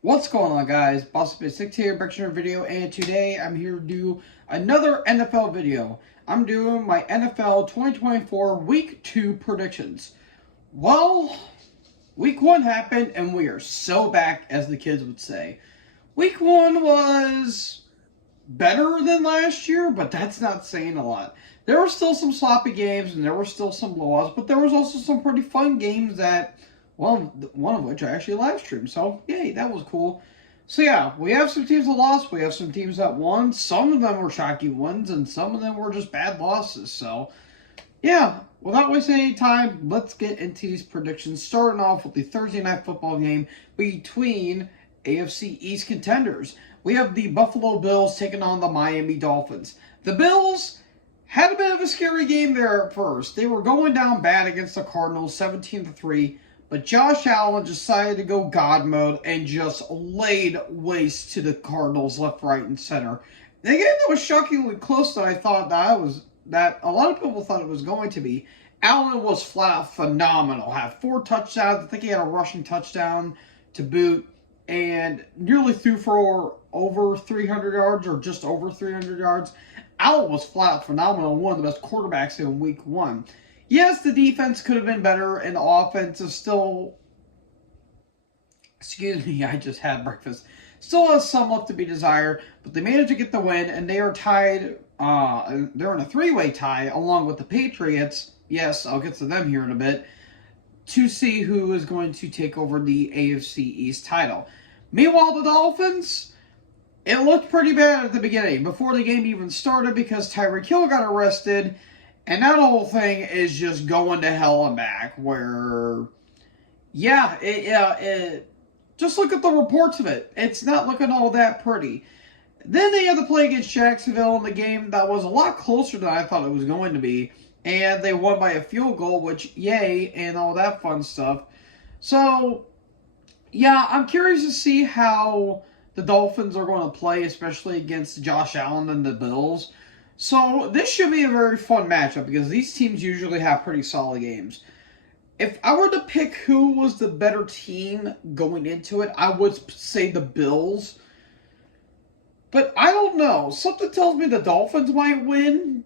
What's going on, guys? Boss6 here, back to another video, and today I'm here to do another NFL video. I'm doing my NFL 2024 Week 2 predictions. Well, Week 1 happened, and we are so back, as the kids would say. Week 1 was better than last year, but that's not saying a lot. There were still some sloppy games, and there were still some blowouts, but there was also some pretty fun games that, well, one of which I actually live streamed. So, yay, that was cool. So, yeah, we have some teams that lost. We have some teams that won. Some of them were shocking wins, and some of them were just bad losses. So, yeah, without wasting any time, let's get into these predictions. Starting off with the Thursday night football game between AFC East contenders. We have the Buffalo Bills taking on the Miami Dolphins. The Bills had a bit of a scary game there at first. They were going down bad against the Cardinals, 17-3, but Josh Allen decided to go God mode and just laid waste to the Cardinals left, right, and center. The game that was shockingly close that I thought that a lot of people thought it was going to be. Allen was flat out phenomenal. Had 4 touchdowns. I think he had a rushing touchdown to boot, and nearly threw for over 300 yards or just over 300 yards. Allen was flat out phenomenal. One of the best quarterbacks in Week 1. Yes, the defense could have been better, and the offense is still. Excuse me, I just had breakfast. Still has some left to be desired, but they managed to get the win, and they are tied. They're in a 3-way tie along with the Patriots. Yes, I'll get to them here in a bit to see who is going to take over the AFC East title. Meanwhile, the Dolphins, it looked pretty bad at the beginning before the game even started because Tyreek Hill got arrested, and that whole thing is just going to hell and back. Where, just look at the reports of it. It's not looking all that pretty. Then they had to play against Jacksonville in the game that was a lot closer than I thought it was going to be. And they won by a field goal, which, yay, and all that fun stuff. So, yeah, I'm curious to see how the Dolphins are going to play, especially against Josh Allen and the Bills. So, this should be a very fun matchup because these teams usually have pretty solid games. If I were to pick who was the better team going into it, I would say the Bills. But I don't know. Something tells me the Dolphins might win.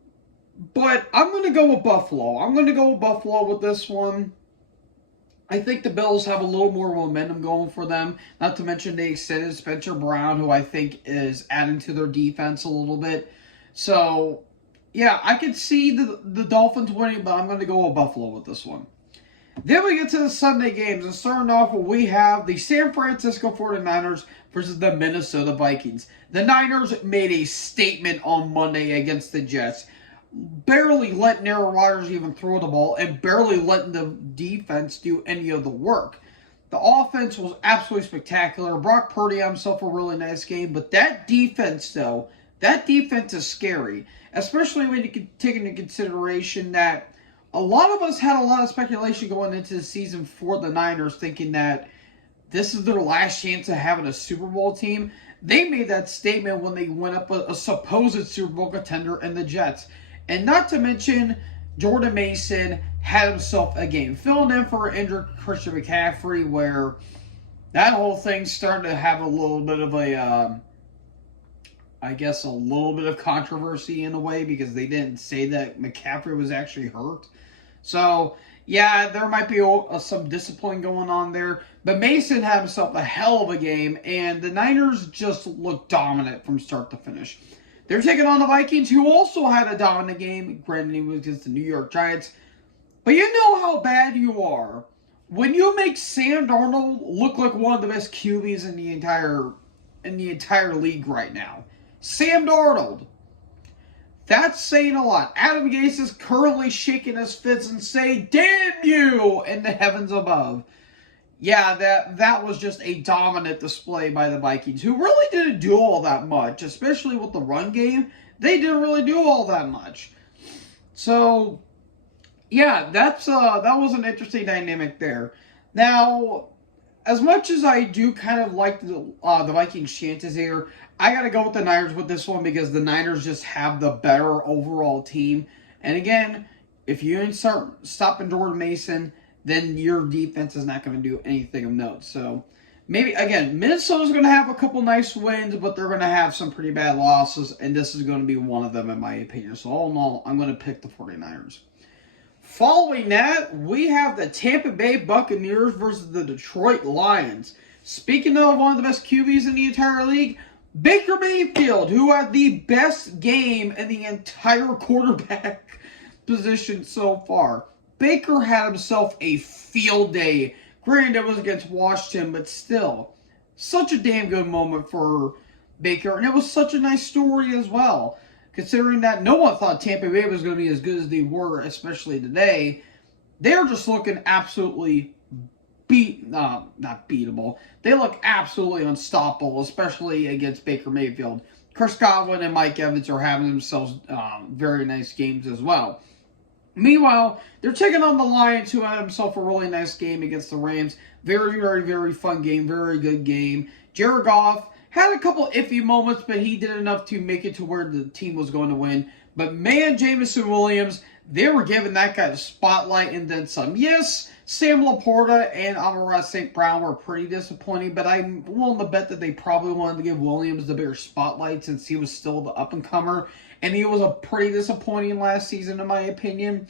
But I'm going to go with Buffalo. I'm going to go with Buffalo with this one. I think the Bills have a little more momentum going for them. Not to mention they extended Spencer Brown, who I think is adding to their defense a little bit. So, yeah, I could see the Dolphins winning, but I'm going to go with Buffalo with this one. Then we get to the Sunday games, and starting off, we have the San Francisco 49ers versus the Minnesota Vikings. The Niners made a statement on Monday against the Jets, barely letting Aaron Rodgers even throw the ball and barely letting the defense do any of the work. The offense was absolutely spectacular. Brock Purdy had himself a really nice game, but that defense, though, that defense is scary, especially when you take into consideration that a lot of us had a lot of speculation going into the season for the Niners, thinking that this is their last chance of having a Super Bowl team. They made that statement when they went up a supposed Super Bowl contender in the Jets. And not to mention, Jordan Mason had himself a game, filling in for injured Christian McCaffrey, where that whole thing started to have a little bit of a little bit of controversy in a way because they didn't say that McCaffrey was actually hurt. So, yeah, there might be some discipline going on there. But Mason had himself a hell of a game, and the Niners just looked dominant from start to finish. They're taking on the Vikings, who also had a dominant game. Granted, it was against the New York Giants. But you know how bad you are when you make Sam Darnold look like one of the best QBs in the entire league right now. Sam Darnold. That's saying a lot. Adam Gase is currently shaking his fists and saying, "Damn you!" in the heavens above. Yeah, that was just a dominant display by the Vikings, who really didn't do all that much, especially with the run game. They didn't really do all that much. So, yeah, that was an interesting dynamic there. Now, as much as I do kind of like the Vikings' chances here, I got to go with the Niners with this one because the Niners just have the better overall team. And again, if you ain't stopping Jordan Mason, then your defense is not going to do anything of note. So, maybe, again, Minnesota's going to have a couple nice wins, but they're going to have some pretty bad losses, and this is going to be one of them, in my opinion. So, all in all, I'm going to pick the 49ers. Following that, we have the Tampa Bay Buccaneers versus the Detroit Lions. Speaking of one of the best QBs in the entire league, Baker Mayfield, who had the best game in the entire quarterback position so far. Baker had himself a field day. Granted, it was against Washington, but still, such a damn good moment for Baker. And it was such a nice story as well, considering that no one thought Tampa Bay was going to be as good as they were, especially today. They're just looking absolutely not beatable. They look absolutely unstoppable, especially against Baker Mayfield. Chris Godwin and Mike Evans are having themselves very nice games as well. Meanwhile, they're taking on the Lions, who had himself a really nice game against the Rams. Very, very, very fun game. Very good game. Jared Goff had a couple iffy moments, but he did enough to make it to where the team was going to win. But man, Jameson Williams, they were giving that guy the spotlight and then some. Yes, Sam Laporta and Amon-Ra St. Brown were pretty disappointing, but I'm willing to bet that they probably wanted to give Williams the bigger spotlight since he was still the up-and-comer. And he was a pretty disappointing last season, in my opinion.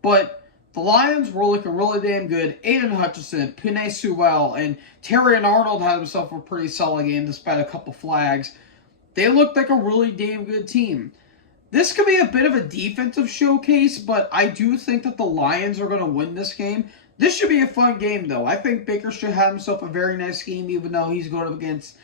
But the Lions were looking really damn good. Aiden Hutchinson, Penei Sewell, and Terrion Arnold had himself a pretty solid game despite a couple flags. They looked like a really damn good team. This could be a bit of a defensive showcase, but I do think that the Lions are going to win this game. This should be a fun game, though. I think Baker should have himself a very nice game, even though he's going up against,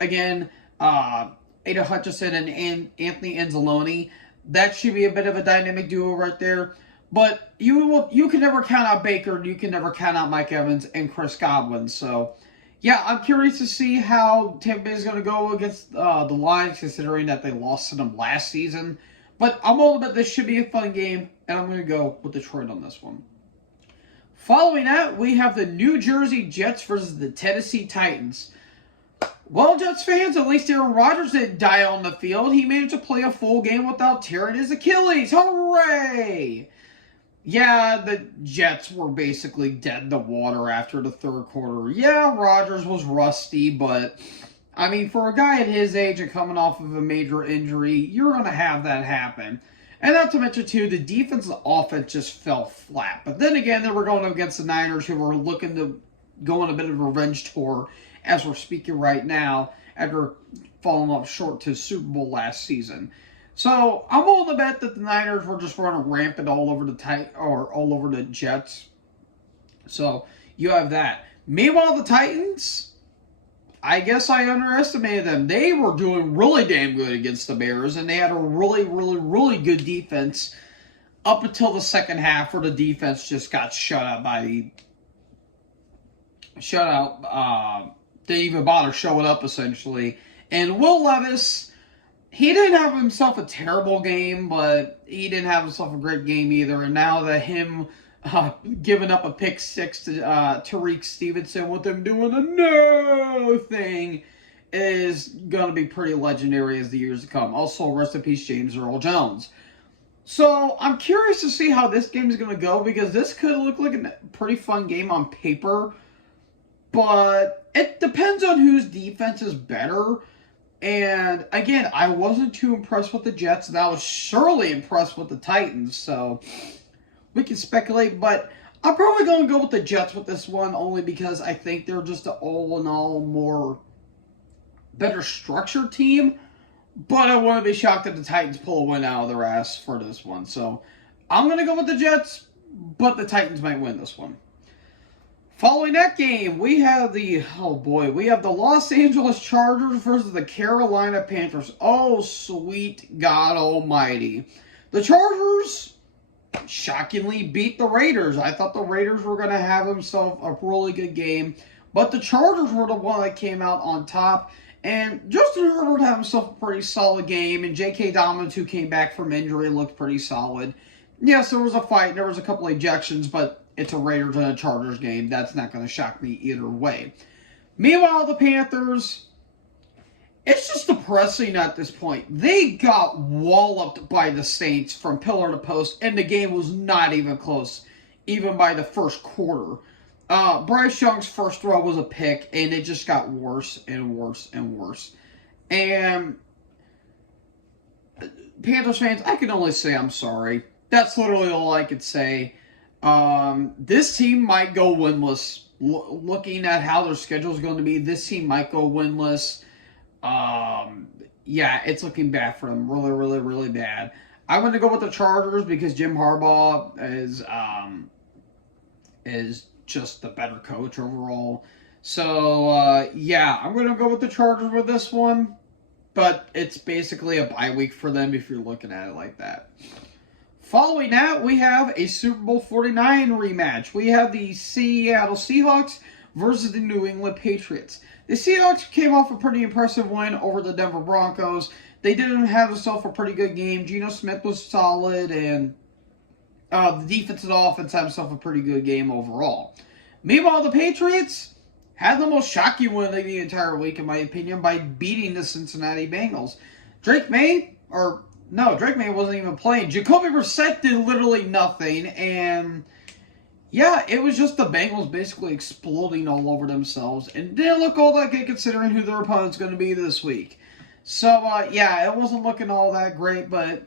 again, Aiden Hutchinson and Anthony Anzalone. That should be a bit of a dynamic duo right there. But you can never count out Baker, and you can never count out Mike Evans and Chris Godwin. So, yeah, I'm curious to see how Tampa Bay is going to go against the Lions, considering that they lost to them last season. But I'm all about this should be a fun game, and I'm going to go with Detroit on this one. Following that, we have the New Jersey Jets versus the Tennessee Titans. Well, Jets fans, at least Aaron Rodgers didn't die on the field. He managed to play a full game without tearing his Achilles. Hooray! Yeah, the Jets were basically dead in the water after the third quarter. Yeah, Rodgers was rusty, but, I mean, for a guy at his age and coming off of a major injury, you're going to have that happen. And not to mention, too, the defense and the offense just fell flat. But then again, they were going up against the Niners, who were looking to go on a bit of a revenge tour as we're speaking right now, after falling up short to Super Bowl last season. So I'm willing to bet that the Niners were just running rampant all over the Jets. So you have that. Meanwhile, the Titans, I guess I underestimated them. They were doing really damn good against the Bears, and they had a really, really, really good defense up until the second half, where the defense just got shut out. Didn't even bother showing up, essentially. And Will Levis, he didn't have himself a terrible game, but he didn't have himself a great game either. And now that him giving up a pick six to Tariq Stevenson with him doing a no thing is going to be pretty legendary as the years to come. Also, rest in peace, James Earl Jones. So, I'm curious to see how this game is going to go, because this could look like a pretty fun game on paper. But it depends on whose defense is better. And again, I wasn't too impressed with the Jets, and I was surely impressed with the Titans. So we can speculate, but I'm probably going to go with the Jets with this one, only because I think they're just an all-in-all more better structured team. But I wouldn't be shocked if the Titans pull a win out of their ass for this one. So I'm going to go with the Jets, but the Titans might win this one. Following that game, we have the Los Angeles Chargers versus the Carolina Panthers. Oh, sweet God almighty. The Chargers shockingly beat the Raiders. I thought the Raiders were going to have themselves a really good game, but the Chargers were the one that came out on top. And Justin Herbert had himself a pretty solid game, and J.K. Dobbins, who came back from injury, looked pretty solid. Yes, there was a fight, there was a couple of ejections, but it's a Raiders and a Chargers game. That's not going to shock me either way. Meanwhile, the Panthers, it's just depressing at this point. They got walloped by the Saints from pillar to post, and the game was not even close, even by the first quarter. Bryce Young's first throw was a pick, and it just got worse and worse and worse. And Panthers fans, I can only say I'm sorry. That's literally all I could say. This team might go winless. Looking at how their schedule is going to be, this team might go winless. Yeah, it's looking bad for them. Really, really, really bad. I'm going to go with the Chargers because Jim Harbaugh is just the better coach overall. So, yeah, I'm going to go with the Chargers with this one. But it's basically a bye week for them if you're looking at it like that. Following that, we have a Super Bowl 49 rematch. We have the Seattle Seahawks versus the New England Patriots. The Seahawks came off a pretty impressive win over the Denver Broncos. They didn't have themselves a pretty good game. Geno Smith was solid, and the defense and offense had themselves a pretty good game overall. Meanwhile, the Patriots had the most shocking win of the entire week, in my opinion, by beating the Cincinnati Bengals. Drake May wasn't even playing. Jacoby Brissett did literally nothing, and yeah, it was just the Bengals basically exploding all over themselves, and didn't look all that good considering who their opponent's going to be this week. So, yeah, it wasn't looking all that great, but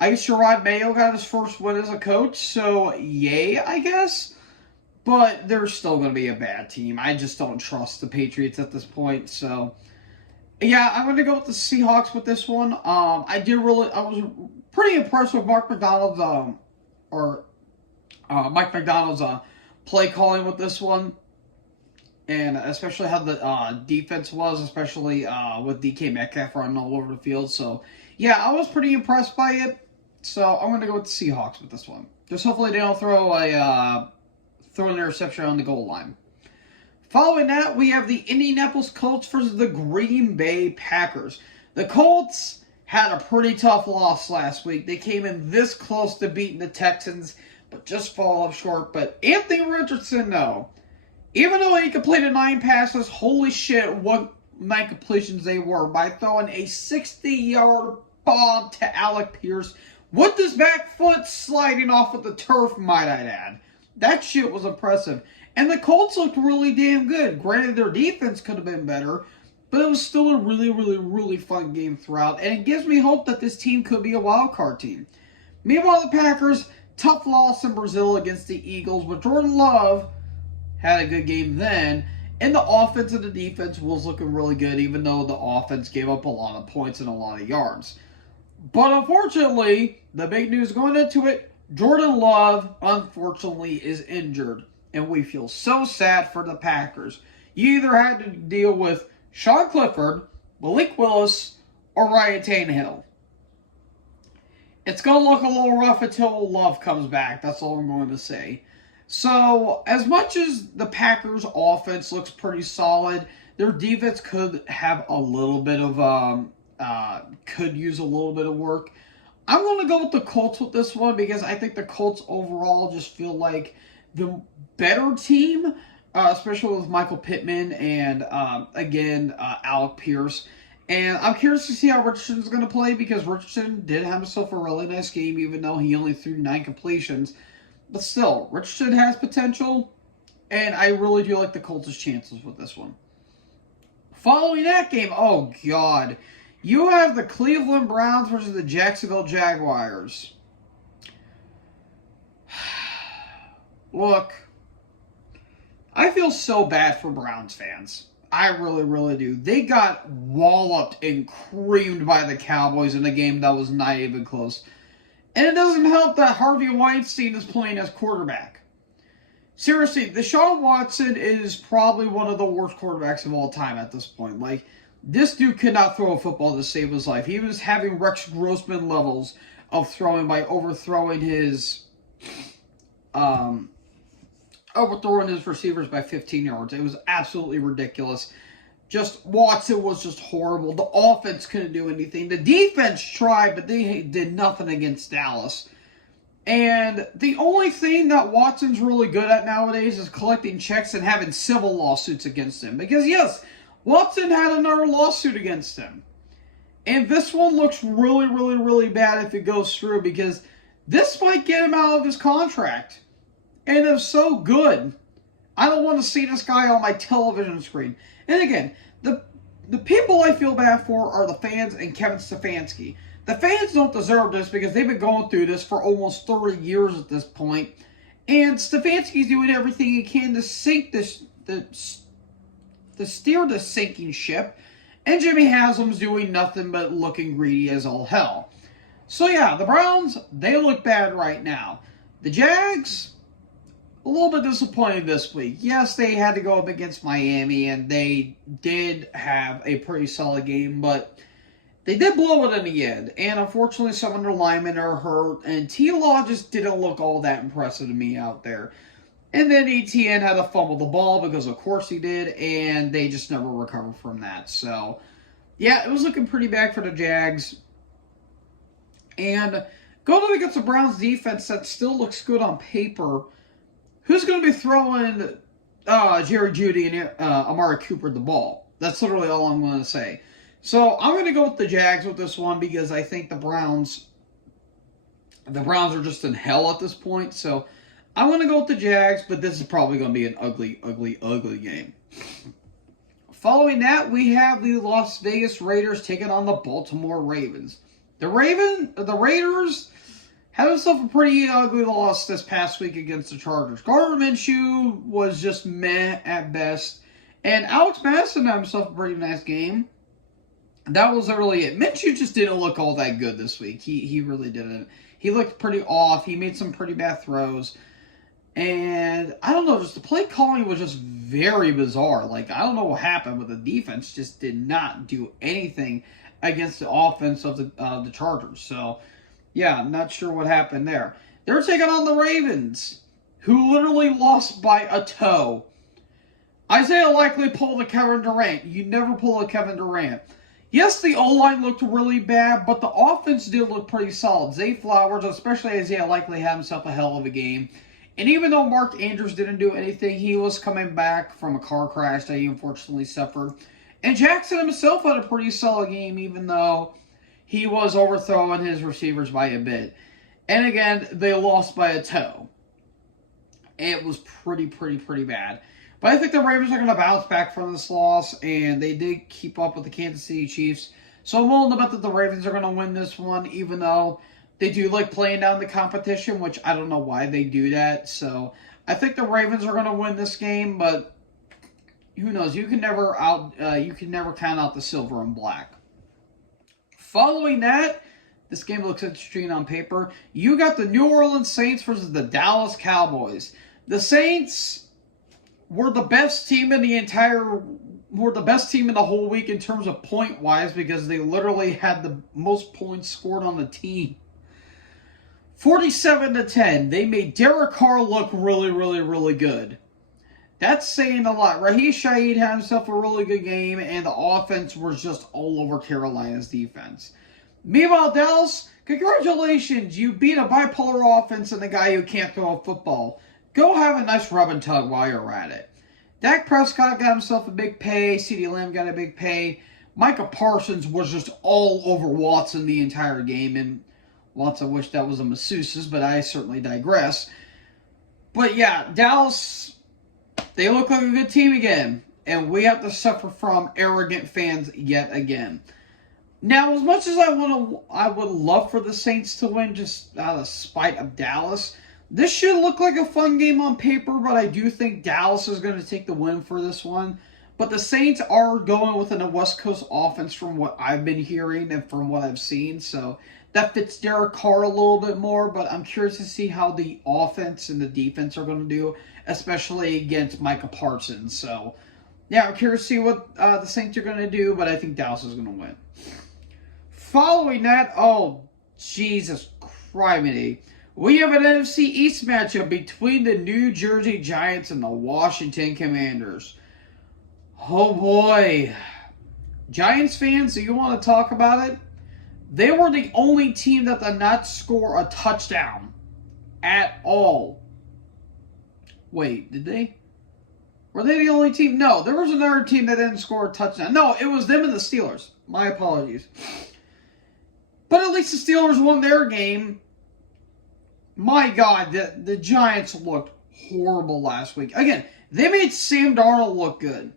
I guess Sherrod Mayo got his first win as a coach, so yay, I guess. But they're still going to be a bad team. I just don't trust the Patriots at this point, so yeah, I'm going to go with the Seahawks with this one. I was pretty impressed with Mike Macdonald's play calling with this one, and especially how the defense was, especially with DK Metcalf running all over the field. So yeah, I was pretty impressed by it. So I'm going to go with the Seahawks with this one. Just hopefully they don't throw an interception on the goal line. Following that, we have the Indianapolis Colts versus the Green Bay Packers. The Colts had a pretty tough loss last week. They came in this close to beating the Texans, but just fall up short. But Anthony Richardson, though, even though he completed 9 passes, holy shit, what 9 completions they were by throwing a 60-yard bomb to Alec Pierce with his back foot sliding off of the turf, might I add. That shit was impressive. And the Colts looked really damn good. Granted, their defense could have been better, but it was still a really, really, really fun game throughout. And it gives me hope that this team could be a wild card team. Meanwhile, the Packers, tough loss in Brazil against the Eagles, but Jordan Love had a good game then. And the offense and the defense was looking really good, even though the offense gave up a lot of points and a lot of yards. But unfortunately, the big news going into it, Jordan Love, unfortunately, is injured. And we feel so sad for the Packers. You either had to deal with Sean Clifford, Malik Willis, or Ryan Tannehill. It's going to look a little rough until Love comes back. That's all I'm going to say. So, as much as the Packers' offense looks pretty solid, their defense could have a little bit of, could use a little bit of work. I'm going to go with the Colts with this one because I think the Colts overall just feel like the better team, especially with Michael Pittman and, Alec Pierce. And I'm curious to see how Richardson's going to play because Richardson did have himself a really nice game, even though he only threw 9 completions. But still, Richardson has potential, and I really do like the Colts' chances with this one. Following that game, oh, God. You have the Cleveland Browns versus the Jacksonville Jaguars. Look, I feel so bad for Browns fans. I really, really do. They got walloped and creamed by the Cowboys in a game that was not even close. And it doesn't help that Harvey Weinstein is playing as quarterback. Seriously, Deshaun Watson is probably one of the worst quarterbacks of all time at this point. Like, this dude could not throw a football to save his life. He was having Rex Grossman levels of throwing by overthrowing his receivers by 15 yards. It was absolutely ridiculous. Watson was just horrible. The offense couldn't do anything. The defense tried, but they did nothing against Dallas. And the only thing that Watson's really good at nowadays is collecting checks and having civil lawsuits against him. Because, yes, Watson had another lawsuit against him. And this one looks really, really, really bad if it goes through because this might get him out of his contract. And if so, good. I don't want to see this guy on my television screen. And again, the people I feel bad for are the fans and Kevin Stefanski. The fans don't deserve this because they've been going through this for almost 30 years at this point. And Stefanski's doing everything he can to sink to steer the sinking ship. And Jimmy Haslam's doing nothing but looking greedy as all hell. So yeah, the Browns, they look bad right now. The Jags, a little bit disappointed this week. Yes, they had to go up against Miami, and they did have a pretty solid game, but they did blow it in the end. And unfortunately, some of their linemen are hurt, and T-Law just didn't look all that impressive to me out there. And then ETN had to fumble the ball because, of course, he did, and they just never recovered from that. So, yeah, it was looking pretty bad for the Jags. And going up against the Browns defense that still looks good on paper, who's going to be throwing Jerry Jeudy and Amari Cooper the ball? That's literally all I'm going to say. So I'm going to go with the Jags with this one because I think the Browns are just in hell at this point. So I'm going to go with the Jags, but this is probably going to be an ugly, ugly, ugly game. Following that, we have the Las Vegas Raiders taking on the Baltimore Ravens. The Raiders had themselves a pretty ugly loss this past week against the Chargers. Gardner Minshew was just meh at best. And Alex Madison had himself a pretty nice game. That was really it. Minshew just didn't look all that good this week. He really didn't. He looked pretty off. He made some pretty bad throws. And I don't know, just the play calling was just very bizarre. Like, I don't know what happened, but the defense just did not do anything against the offense of the Chargers. So, yeah, I'm not sure what happened there. They're taking on the Ravens, who literally lost by a toe. Isaiah Likely pulled a Kevin Durant. You never pull a Kevin Durant. Yes, the O-line looked really bad, but the offense did look pretty solid. Zay Flowers, especially Isaiah Likely, had himself a hell of a game. And even though Mark Andrews didn't do anything, he was coming back from a car crash that he unfortunately suffered. And Jackson himself had a pretty solid game, even though he was overthrowing his receivers by a bit. And again, they lost by a toe. It was pretty bad. But I think the Ravens are going to bounce back from this loss, and they did keep up with the Kansas City Chiefs. So I'm willing to bet that the Ravens are going to win this one, even though they do like playing down the competition, which I don't know why they do that. So I think the Ravens are going to win this game, but who knows? You can never count out the silver and black. Following that, this game looks interesting on paper. You got the New Orleans Saints versus the Dallas Cowboys. The Saints were the best team in the whole week in terms of point-wise because they literally had the most points scored on the team. 47-10. They made Derek Carr look really good. That's saying a lot. Raheem Shaheed had himself a really good game, and the offense was just all over Carolina's defense. Meanwhile, Dallas, congratulations. You beat a bipolar offense and a guy who can't throw a football. Go have a nice rub and tug while you're at it. Dak Prescott got himself a big pay. CeeDee Lamb got a big pay. Micah Parsons was just all over Watson the entire game, and Watson wished that was a masseuses, but I certainly digress. But yeah, Dallas, they look like a good team again, and we have to suffer from arrogant fans yet again. Now, as much as I would love for the Saints to win just out of spite of Dallas, this should look like a fun game on paper, but I do think Dallas is going to take the win for this one. But the Saints are going within a West Coast offense from what I've been hearing and from what I've seen, so that fits Derek Carr a little bit more, but I'm curious to see how the offense and the defense are going to do, especially against Micah Parsons. So, yeah, I'm curious to see what the Saints are going to do, but I think Dallas is going to win. Following that, oh, Jesus Christ, we have an NFC East matchup between the New Jersey Giants and the Washington Commanders. Oh, boy. Giants fans, do you want to talk about it? They were the only team that did not score a touchdown at all. Wait, did they? Were they the only team? No, there was another team that didn't score a touchdown. No, it was them and the Steelers. My apologies. But at least the Steelers won their game. My God, the Giants looked horrible last week. Again, They made Sam Darnold look good.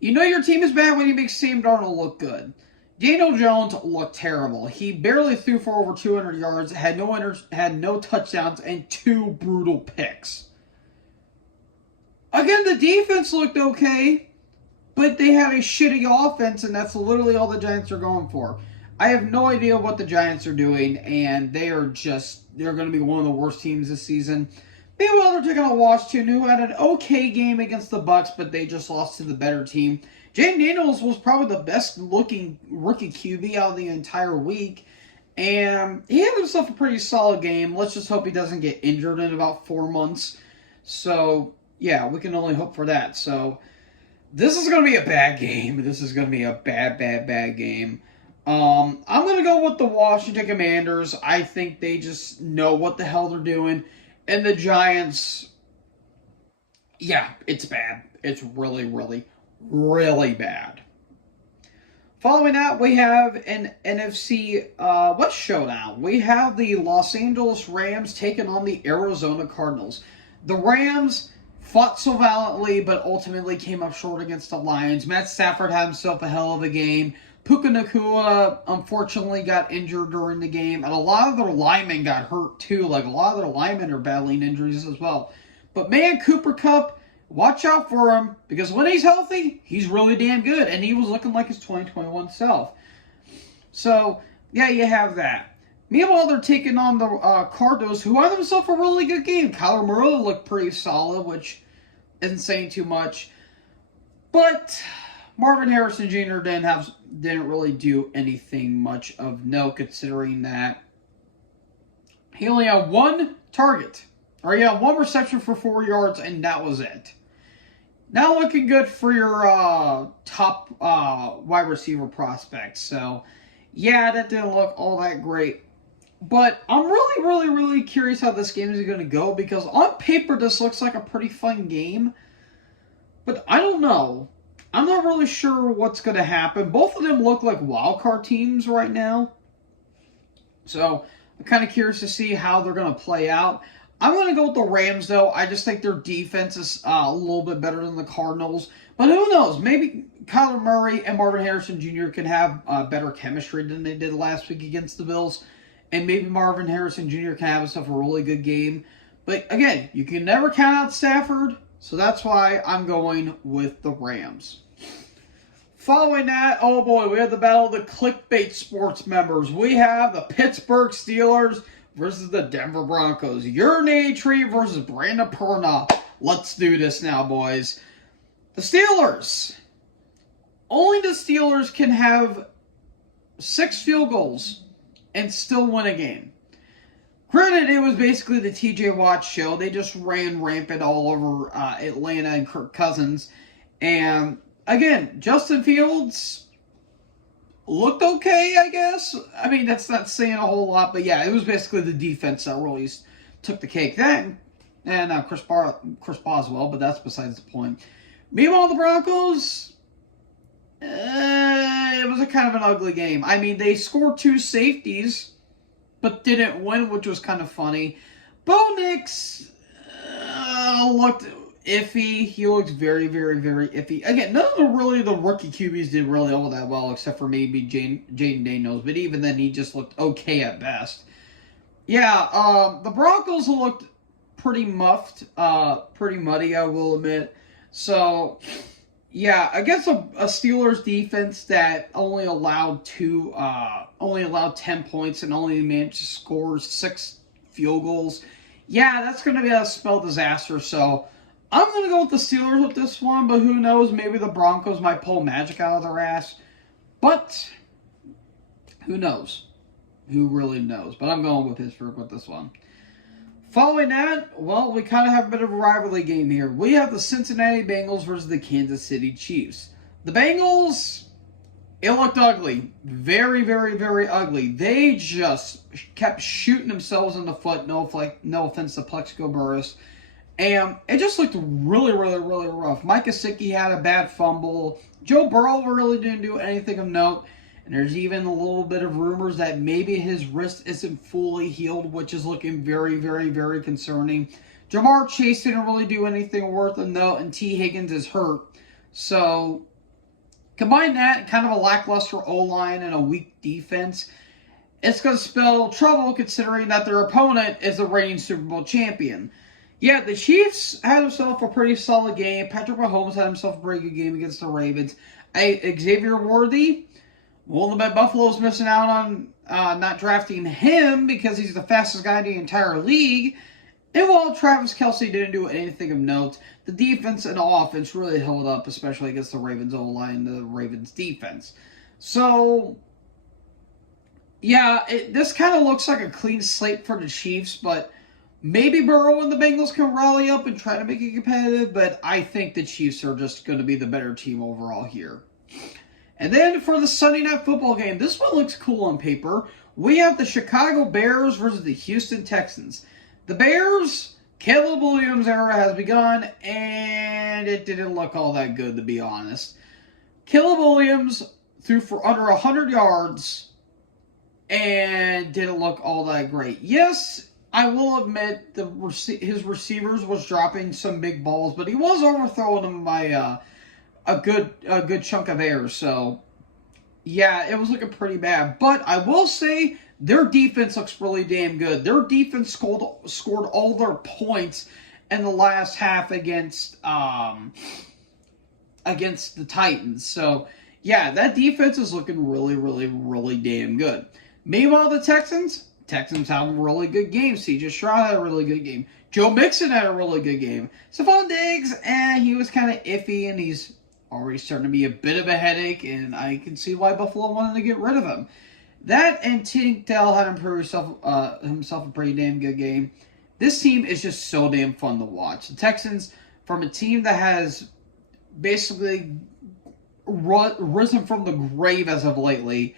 You know your team is bad when you make Sam Darnold look good. Daniel Jones looked terrible. He barely threw for over 200 yards, had no touchdowns, and 2 brutal picks. Again, the defense looked okay, but they had a shitty offense, and that's literally all the Giants are going for. I have no idea what the Giants are doing, and they're going to be one of the worst teams this season. Meanwhile, they're taking on Washington, who had an okay game against the Bucs, but they just lost to the better team. Jayden Daniels was probably the best-looking rookie QB out of the entire week, and he had himself a pretty solid game. Let's just hope he doesn't get injured in about 4 months. So, yeah, we can only hope for that. So, this is going to be a bad game. This is going to be a bad game. I'm going to go with the Washington Commanders. I think they just know what the hell they're doing. And the Giants, yeah, it's bad. It's really, really, really bad. Following that, we have an NFC West showdown. We have the Los Angeles Rams taking on the Arizona Cardinals. The Rams fought so valiantly, but ultimately came up short against the Lions. Matt Stafford had himself a hell of a game. Puka Nacua, unfortunately, got injured during the game, and a lot of their linemen got hurt, too. Like, a lot of their linemen are battling injuries as well. But, man, Cooper Kupp, watch out for him, because when he's healthy, he's really damn good, and he was looking like his 2021 self. So, yeah, you have that. Meanwhile, they're taking on the Cardinals, who had themselves a really good game. Kyler Murray looked pretty solid, which isn't saying too much. But Marvin Harrison Jr. didn't really do anything much of note, considering that he only had 1 target. Or he had 1 reception for 4 yards, and that was it. Not looking good for your top wide receiver prospects. So, yeah, that didn't look all that great. But I'm really curious how this game is going to go, because on paper this looks like a pretty fun game. But I don't know. I'm not really sure what's going to happen. Both of them look like wildcard teams right now. So I'm kind of curious to see how they're going to play out. I'm going to go with the Rams, though. I just think their defense is a little bit better than the Cardinals. But who knows? Maybe Kyler Murray and Marvin Harrison Jr. can have better chemistry than they did last week against the Bills. And maybe Marvin Harrison Jr. can have himself a really good game. But again, you can never count out Stafford. So that's why I'm going with the Rams. Following that, oh boy, we have the battle of the clickbait sports members. We have the Pittsburgh Steelers versus the Denver Broncos. Urinary Tree versus Brandon Perna. Let's do this now, boys. The Steelers. Only the Steelers can have 6 field goals and still win a game. Granted, it was basically the TJ Watt show. They just ran rampant all over Atlanta and Kirk Cousins. And again, Justin Fields looked okay, I guess. I mean, that's not saying a whole lot, but yeah, it was basically the defense that really took the cake then. And Chris Boswell, but that's besides the point. Meanwhile, the Broncos, it was a kind of an ugly game. I mean, they scored 2 safeties, but didn't win, which was kind of funny. Bo Nix looked iffy. He looked very iffy. Again, none of the rookie QBs did really all that well, except for maybe Jayden Daniels. But even then, he just looked okay at best. Yeah, the Broncos looked pretty muffed, pretty muddy, I will admit. So, yeah, against a Steelers defense that only allowed 10 points and only managed to score 6 field goals. Yeah, that's going to be a spell disaster. So I'm going to go with the Steelers with this one, but who knows? Maybe the Broncos might pull magic out of their ass. But who knows? Who really knows? But I'm going with Pittsburgh with this one. Following that, well, we kind of have a bit of a rivalry game here. We have the Cincinnati Bengals versus the Kansas City Chiefs. The Bengals, it looked ugly. Very ugly. They just kept shooting themselves in the foot. No offense to Plexico Burress. And it just looked really rough. Mike Gesicki had a bad fumble. Joe Burrow really didn't do anything of note. And there's even a little bit of rumors that maybe his wrist isn't fully healed, which is looking very concerning. Jamar Chase didn't really do anything worth a note, and T. Higgins is hurt. So, combine that, kind of a lackluster O-line and a weak defense, it's going to spell trouble considering that their opponent is the reigning Super Bowl champion. Yeah, the Chiefs had himself a pretty solid game. Patrick Mahomes had himself a pretty good game against the Ravens. Xavier Worthy, well, the Buffalo's missing out on not drafting him because he's the fastest guy in the entire league. And while Travis Kelce didn't do anything of note, the defense and offense really held up, especially against the Ravens O-line and the Ravens defense. So, yeah, this kind of looks like a clean slate for the Chiefs, but maybe Burrow and the Bengals can rally up and try to make it competitive, but I think the Chiefs are just going to be the better team overall here. And then for the Sunday Night Football game, this one looks cool on paper. We have the Chicago Bears versus the Houston Texans. The Bears, Caleb Williams' era has begun, and it didn't look all that good, to be honest. Caleb Williams threw for under 100 yards and didn't look all that great. Yes, I will admit his receivers was dropping some big balls, but he was overthrowing them by a good chunk of air. So, yeah, it was looking pretty bad. But I will say their defense looks really damn good. Their defense scored all their points in the last half against the Titans. So, yeah, that defense is looking really, really, really damn good. Meanwhile, the Texans have a really good game. C.J. Stroud had a really good game. Joe Mixon had a really good game. Stephon Diggs, he was kind of iffy, and he's already starting to be a bit of a headache, and I can see why Buffalo wanted to get rid of him. That and Tank Dell had improved himself a pretty damn good game. This team is just so damn fun to watch. The Texans, from a team that has basically risen from the grave as of lately,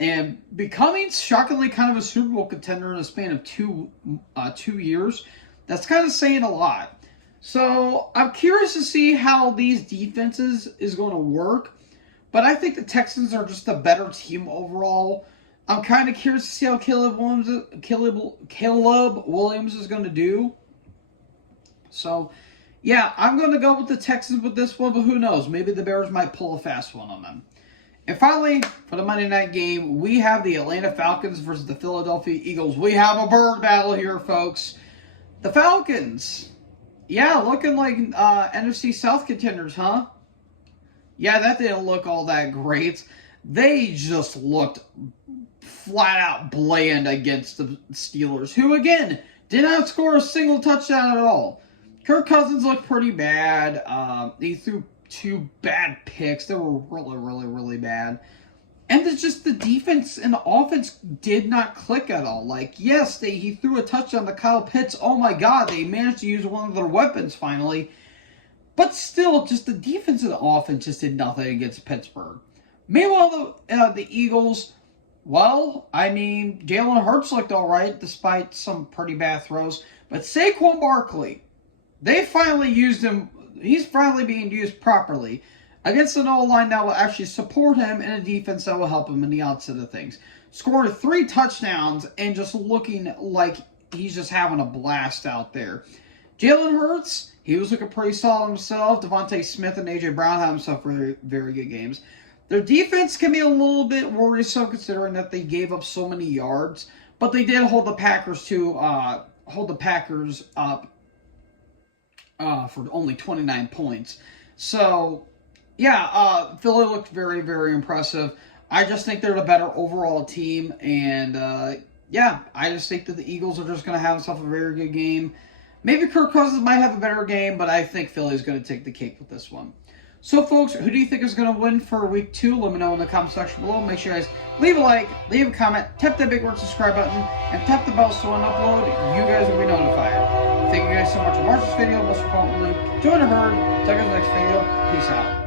and becoming shockingly kind of a Super Bowl contender in a span of 2 years, that's kind of saying a lot. So I'm curious to see how these defenses is going to work, but I think the Texans are just a better team overall. I'm kind of curious to see how Caleb Williams is going to do. So, yeah, I'm going to go with the Texans with this one, but who knows? Maybe the Bears might pull a fast one on them. And finally, for the Monday night game, we have the Atlanta Falcons versus the Philadelphia Eagles. We have a bird battle here, folks. The Falcons, yeah, looking like NFC South contenders, huh? Yeah, that didn't look all that great. They just looked flat out bland against the Steelers, who, again, did not score a single touchdown at all. Kirk Cousins looked pretty bad. He threw 2 bad picks. They were really, really, really bad. And it's just the defense and the offense did not click at all. Like, yes, he threw a touchdown to Kyle Pitts. Oh my God, they managed to use one of their weapons finally. But still, just the defense and the offense just did nothing against Pittsburgh. Meanwhile, the Eagles, well, I mean, Jalen Hurts looked all right despite some pretty bad throws. But Saquon Barkley, they finally used him. He's finally being used properly against an O-line that will actually support him and a defense that will help him in the outside of things. Scored 3 touchdowns and just looking like he's just having a blast out there. Jalen Hurts, he was looking pretty solid himself. Devontae Smith and A.J. Brown had himself very, very good games. Their defense can be a little bit worrisome considering that they gave up so many yards, but they did hold the Packers up for only 29 points. So, yeah, Philly looked very, very impressive. I just think they're the better overall team, and yeah, I just think that the Eagles are just going to have themselves a very good game. Maybe Kirk Cousins might have a better game, but I think Philly's going to take the cake with this one. So, folks, who do you think is going to win for Week 2? Let me know in the comment section below. Make sure you guys leave a like, leave a comment, tap that big red subscribe button, and tap the bell so when I upload, you guys will be notified. Thank you guys so much for watching this video. Most importantly, join the herd. Check out the next video. Peace out.